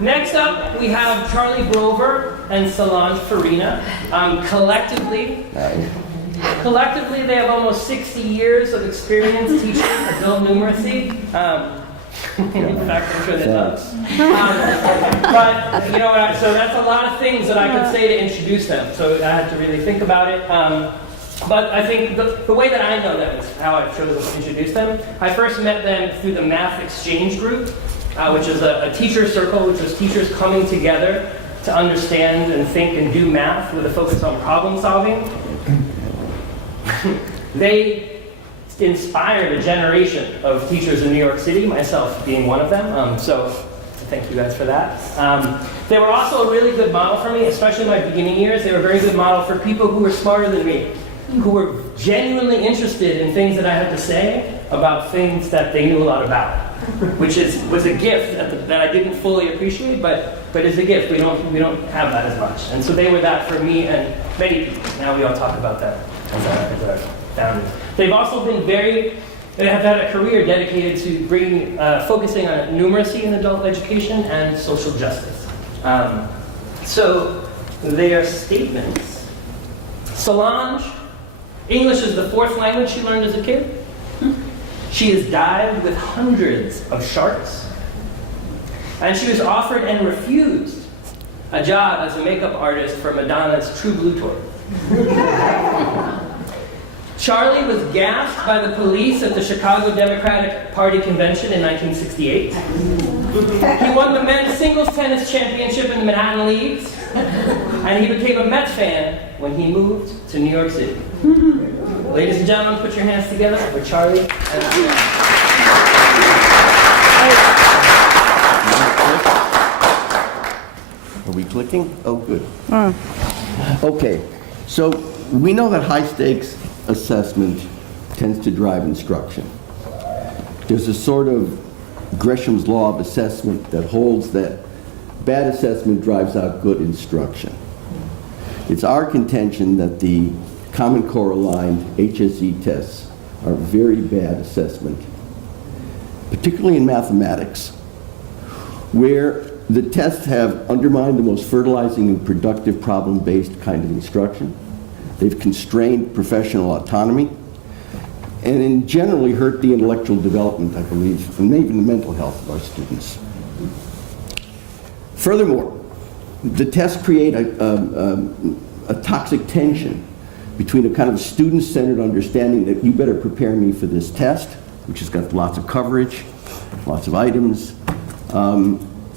Next up, we have Charlie Brover and Solange Farina. Collectively, they have almost 60 years of experience teaching adult numeracy. In fact, I'm sure they don't. But, you know, so that's a lot of things that I could say to introduce them. So I had to really think about it. But I think the way that I know them is how I've chosen to introduce them. I first met them through the Math Exchange Group, which is a teacher circle, which was teachers coming together to understand and think and do math with a focus on problem solving. They inspired a generation of teachers in New York City, myself being one of them. So thank you guys for that. They were also a really good model for me, especially in my beginning years. They were a very good model for people who were smarter than me, who were genuinely interested in things that I had to say about things that they knew a lot about, which was a gift that I didn't fully appreciate, but is a gift. We don't have that as much. And so they were that for me and many people. Now we all talk about that as our founders. They've also been they have had a career dedicated to focusing on numeracy in adult education and social justice. So their statements. Solange, English is the 4th language she learned as a kid. She has dived with hundreds of sharks. And she was offered and refused a job as a makeup artist for Madonna's True Blue tour. Charlie was gassed by the police at the Chicago Democratic Party convention in 1968. He won the men's singles tennis championship in the Manhattan Leagues, and he became a Mets fan when he moved to New York City. Ladies and gentlemen, put your hands together for Charlie and Are we clicking? Oh, good. Okay, so we know that high-stakes assessment tends to drive instruction. There's a sort of Gresham's law of assessment that holds that bad assessment drives out good instruction. It's our contention that the Common Core aligned HSE tests are very bad assessment, particularly in mathematics, where the tests have undermined the most fertilizing and productive problem-based kind of instruction. They've constrained professional autonomy and generally hurt the intellectual development, I believe, and maybe the mental health of our students. Furthermore, the tests create a toxic tension between a kind of student-centered understanding that you better prepare me for this test, which has got lots of coverage, lots of items,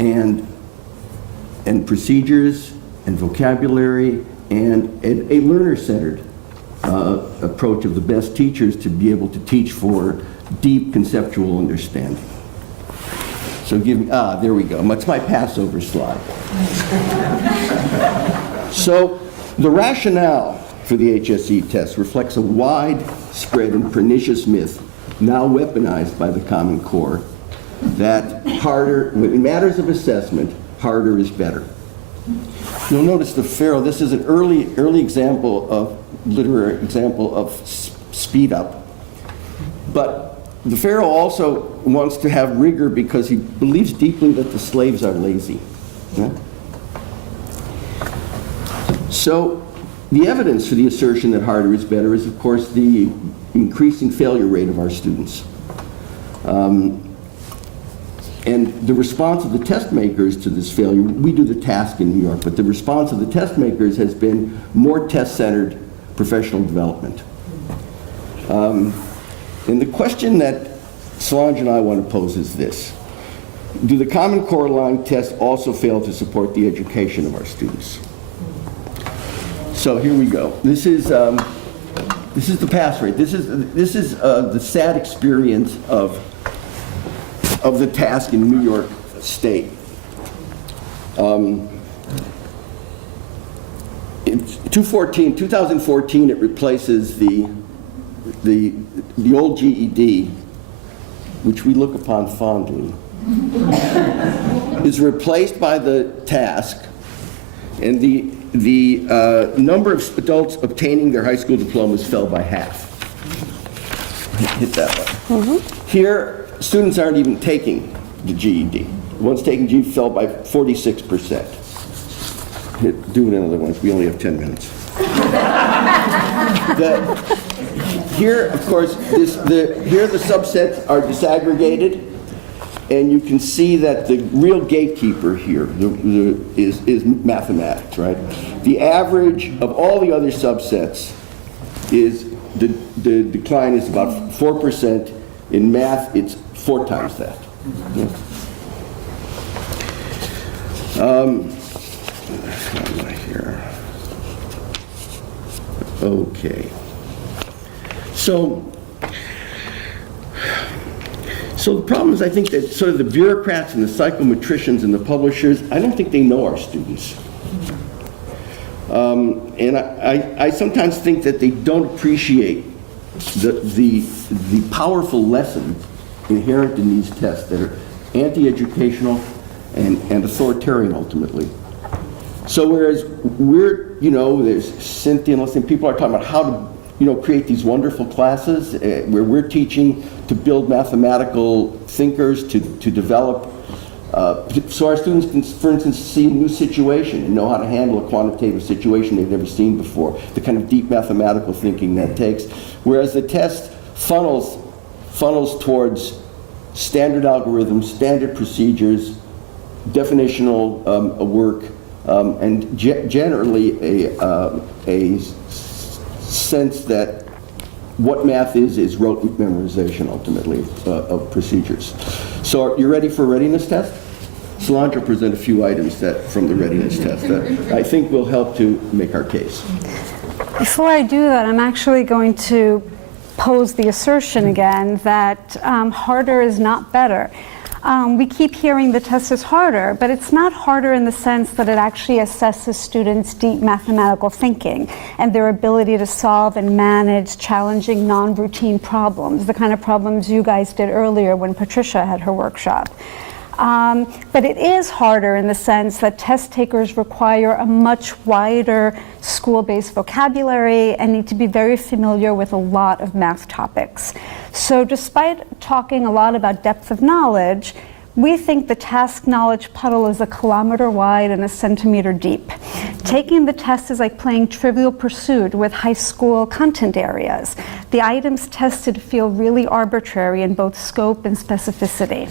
and procedures and vocabulary, and a learner-centered approach of the best teachers to be able to teach for deep conceptual understanding. So there we go. It's my Passover slide. So the rationale for the HSE test reflects a widespread and pernicious myth, now weaponized by the Common Core, that in matters of assessment, harder is better. You'll notice the Pharaoh, this is an early literary example of speed up. But the Pharaoh also wants to have rigor because he believes deeply that the slaves are lazy. Yeah? So the evidence for the assertion that harder is better is, of course, the increasing failure rate of our students. And the response of the test makers to this failure, we do the task in New York, but the response of the test makers has been more test-centered professional development. And the question that Solange and I want to pose is this: do the Common Core aligned tests also fail to support the education of our students? So here we go. This is the pass rate. This is the sad experience of the task in New York State. In 2014, it replaces the old GED, which we look upon fondly, is replaced by the task, and the number of adults obtaining their high school diplomas fell by half. Hit that one. Here, students aren't even taking the GED. ones taking G fell by 46%. Do another one, we only have 10 minutes. Here, of course, here the subsets are disaggregated, and you can see that the real gatekeeper here is mathematics, right? The average of all the other subsets is, the decline is about 4%. In math, it's 4 times that. Yeah. Here. Okay. So the problem is, I think that sort of the bureaucrats and the psychometricians and the publishers, I don't think they know our students. And I sometimes think that they don't appreciate the powerful lesson inherent in these tests that are anti-educational and authoritarian ultimately. So whereas we're, there's Cynthia and listening, people are talking about how to, create these wonderful classes where we're teaching to build mathematical thinkers, to develop, so our students can, for instance, see a new situation and know how to handle a quantitative situation they've never seen before, the kind of deep mathematical thinking that takes. Whereas the test funnels towards standard algorithms, standard procedures, definitional work, and generally a sense that what math is rote memorization ultimately of procedures. So are you ready for a readiness test? Solange will present a few items from the readiness test that I think will help to make our case. Before I do that, I'm actually going to pose the assertion again that harder is not better. We keep hearing the test is harder, but it's not harder in the sense that it actually assesses students' deep mathematical thinking and their ability to solve and manage challenging non-routine problems, the kind of problems you guys did earlier when Patricia had her workshop. But it is harder in the sense that test takers require a much wider school-based vocabulary and need to be very familiar with a lot of math topics. So despite talking a lot about depth of knowledge, we think the task knowledge puddle is 1 kilometer wide and 1 centimeter deep. Taking the test is like playing Trivial Pursuit with high school content areas. The items tested feel really arbitrary in both scope and specificity.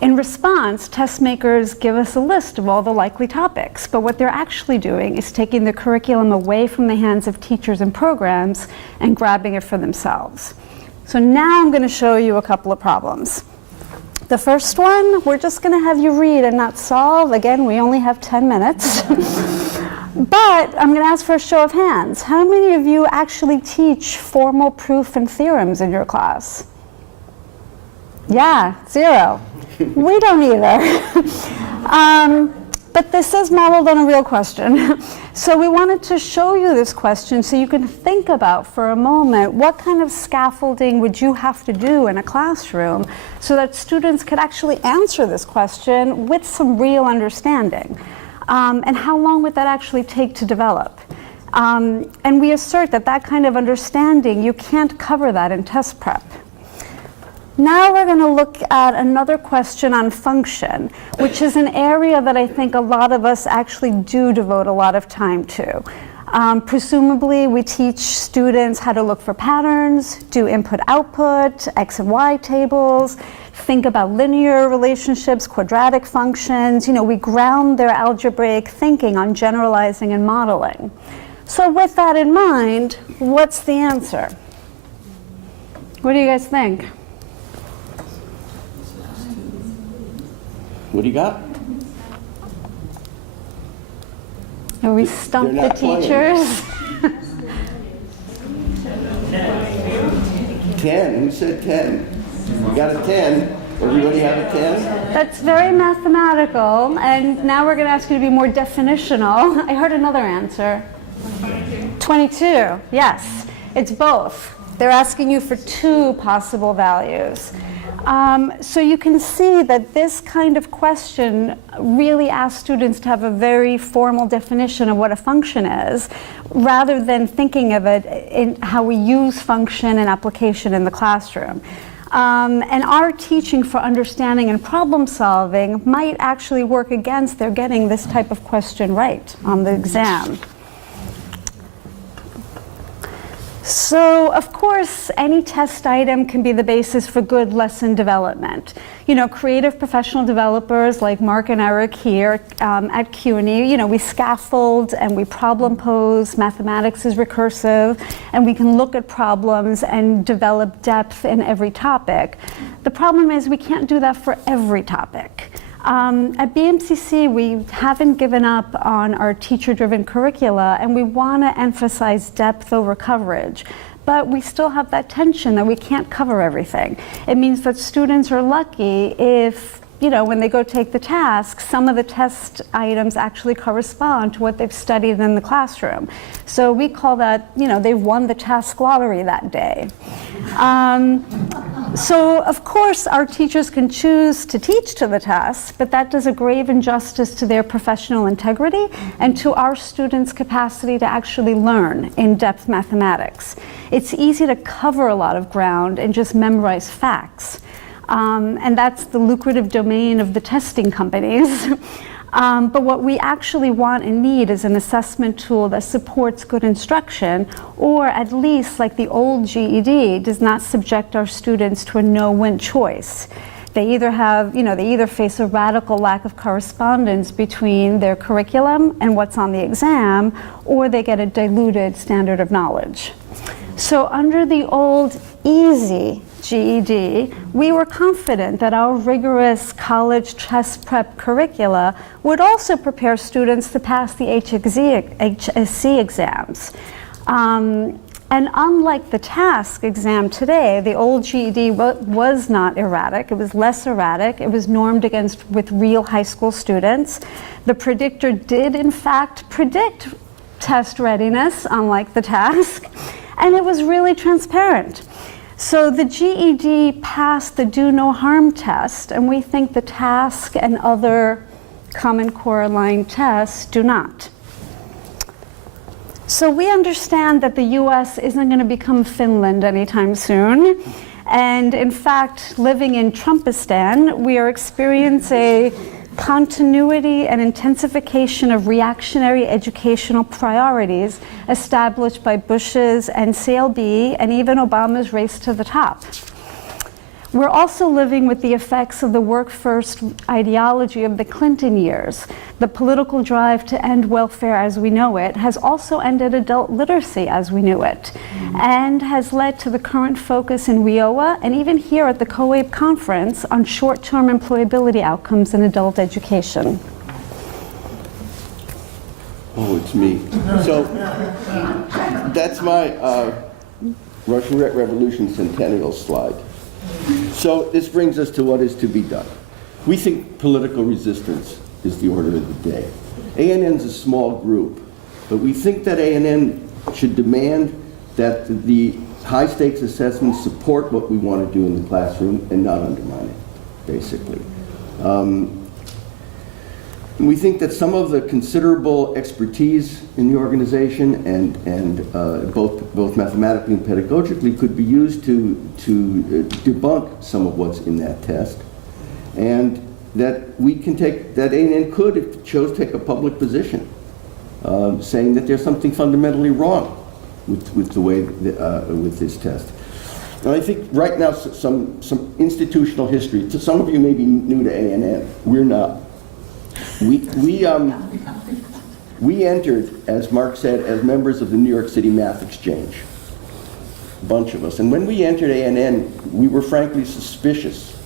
In response, test makers give us a list of all the likely topics, but what they're actually doing is taking the curriculum away from the hands of teachers and programs and grabbing it for themselves. So now I'm going to show you a couple of problems. The first one, we're just going to have you read and not solve. Again, we only have 10 minutes. But I'm going to ask for a show of hands. How many of you actually teach formal proof and theorems in your class? Yeah, 0. We don't either. But this is modeled on a real question. So we wanted to show you this question so you can think about for a moment what kind of scaffolding would you have to do in a classroom so that students could actually answer this question with some real understanding. And how long would that actually take to develop? And we assert that that kind of understanding, you can't cover that in test prep. Now we're going to look at another question on function, which is an area that I think a lot of us actually do devote a lot of time to. Presumably, we teach students how to look for patterns, do input-output, X and Y tables, think about linear relationships, quadratic functions. We ground their algebraic thinking on generalizing and modeling. So with that in mind, what's the answer? What do you guys think? What do you got? Are we stumped the teachers? 10. Who said 10? We got a 10. Everybody have a 10? That's very mathematical, and now we're going to ask you to be more definitional. I heard another answer. 22. Yes, it's both. They're asking you for 2 possible values. So you can see that this kind of question really asks students to have a very formal definition of what a function is, rather than thinking of it in how we use function and application in the classroom. And our teaching for understanding and problem solving might actually work against their getting this type of question right on the exam. So, of course, any test item can be the basis for good lesson development. You know, creative professional developers like Mark and Eric here at CUNY, you know, we scaffold and we problem pose, mathematics is recursive, and we can look at problems and develop depth in every topic. The problem is we can't do that for every topic. At BMCC, we haven't given up on our teacher-driven curricula, and we want to emphasize depth over coverage. But we still have that tension that we can't cover everything. It means that students are lucky if, you know, when they go take the task, some of the test items actually correspond to what they've studied in the classroom. So we call that, you know, they've won the task lottery that day. So, of course, our teachers can choose to teach to the test, but that does a grave injustice to their professional integrity and to our students' capacity to actually learn in-depth mathematics. It's easy to cover a lot of ground and just memorize facts. And that's the lucrative domain of the testing companies. But what we actually want and need is an assessment tool that supports good instruction, or at least, like the old GED, does not subject our students to a no-win choice. They either have, you know, they either face a radical lack of correspondence between their curriculum and what's on the exam, or they get a diluted standard of knowledge. So under the old easy GED, we were confident that our rigorous college test prep curricula would also prepare students to pass the HSE exams. And unlike the task exam today, the old GED was not erratic. It was less erratic. It was normed with real high school students. The predictor did, in fact, predict test readiness, unlike the task. And it was really transparent. So the GED passed the do no harm test, and we think the task and other Common Core aligned tests do not. So we understand that the US isn't going to become Finland anytime soon. And in fact, living in Trumpistan, we are experiencing continuity and intensification of reactionary educational priorities established by Bush's NCLB and even Obama's race to the top. We're also living with the effects of the work-first ideology of the Clinton years. The political drive to end welfare as we know it has also ended adult literacy as we knew it, and has led to the current focus in WIOA and even here at the COABE conference on short-term employability outcomes in adult education. Oh, it's me. So that's my Russian Revolution centennial slide. So this brings us to what is to be done. We think political resistance is the order of the day. ANN's a small group, but we think that ANN should demand that the high-stakes assessments support what we want to do in the classroom and not undermine it, basically. We think that some of the considerable expertise in the organization and both mathematically and pedagogically could be used to debunk some of what's in that test, and that we can take, that ANN could, if it chose, take a public position, saying that there's something fundamentally wrong with the way, with this test. And I think right now some institutional history, to some of you may be new to ANN, we're not. We entered, as Mark said, as members of the New York City Math Exchange, a bunch of us. And when we entered ANN, we were frankly suspicious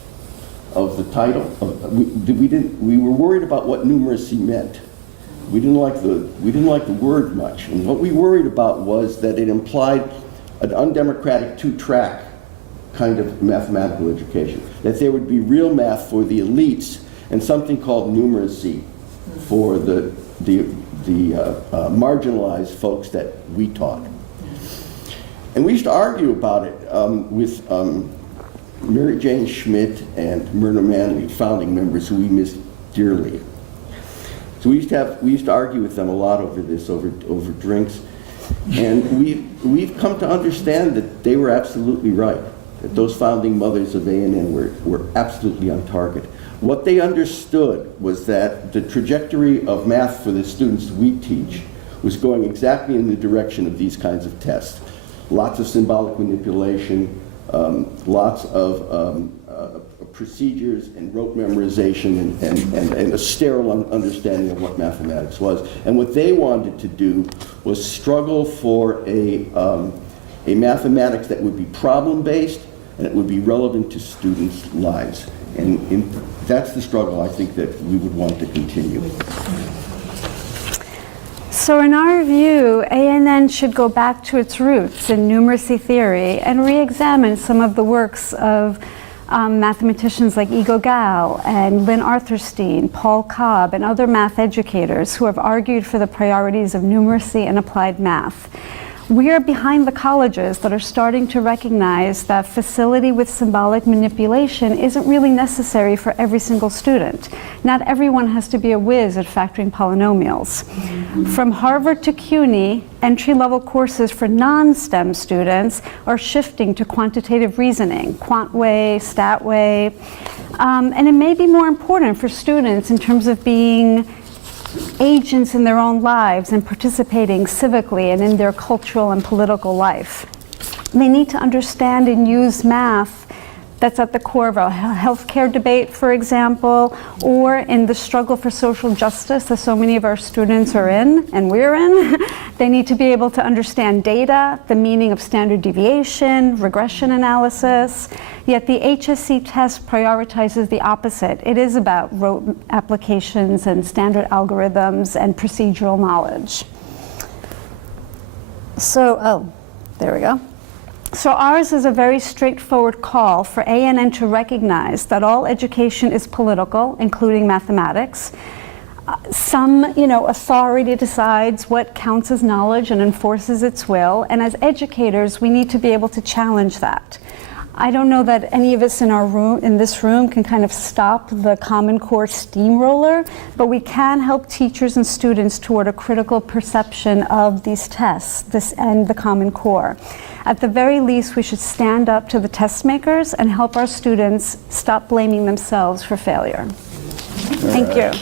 of the title. We were worried about what numeracy meant. We didn't like the word much. And what we worried about was that it implied an undemocratic two-track kind of mathematical education. That there would be real math for the elites and something called numeracy for the marginalized folks that we taught. And we used to argue about it with Mary Jane Schmidt and Myrna Manley, founding members who we miss dearly. So we used to argue with them a lot over this, over drinks. And we've come to understand that they were absolutely right. that those founding mothers of A&N were absolutely on target. What they understood was that the trajectory of math for the students we teach was going exactly in the direction of these kinds of tests. Lots of symbolic manipulation, lots of procedures and rote memorization and a sterile understanding of what mathematics was. And what they wanted to do was struggle for a mathematics that would be problem-based and it would be relevant to students' lives. And that's the struggle I think that we would want to continue. So in our view, A&N should go back to its roots in numeracy theory and re-examine some of the works of mathematicians like Igo Gal and Lynn Arthurstein, Paul Cobb, and other math educators who have argued for the priorities of numeracy and applied math. We are behind the colleges that are starting to recognize that facility with symbolic manipulation isn't really necessary for every single student. Not everyone has to be a whiz at factoring polynomials. From Harvard to CUNY, entry-level courses for non-STEM students are shifting to quantitative reasoning, QuantWay, StatWay, and it may be more important for students in terms of being agents in their own lives and participating civically and in their cultural and political life. They need to understand and use math that's at the core of a healthcare debate, for example, or in the struggle for social justice that so many of our students are in, and we're in. They need to be able to understand data, the meaning of standard deviation, regression analysis, yet the HSE test prioritizes the opposite. It is about rote applications and standard algorithms and procedural knowledge. So, there we go. So ours is a very straightforward call for A&N to recognize that all education is political, including mathematics. Some, authority decides what counts as knowledge and enforces its will, and as educators, we need to be able to challenge that. I don't know that any of us in this room can kind of stop the Common Core steamroller, but we can help teachers and students toward a critical perception of these tests, and the Common Core. At the very least, we should stand up to the test makers and help our students stop blaming themselves for failure. Thank you.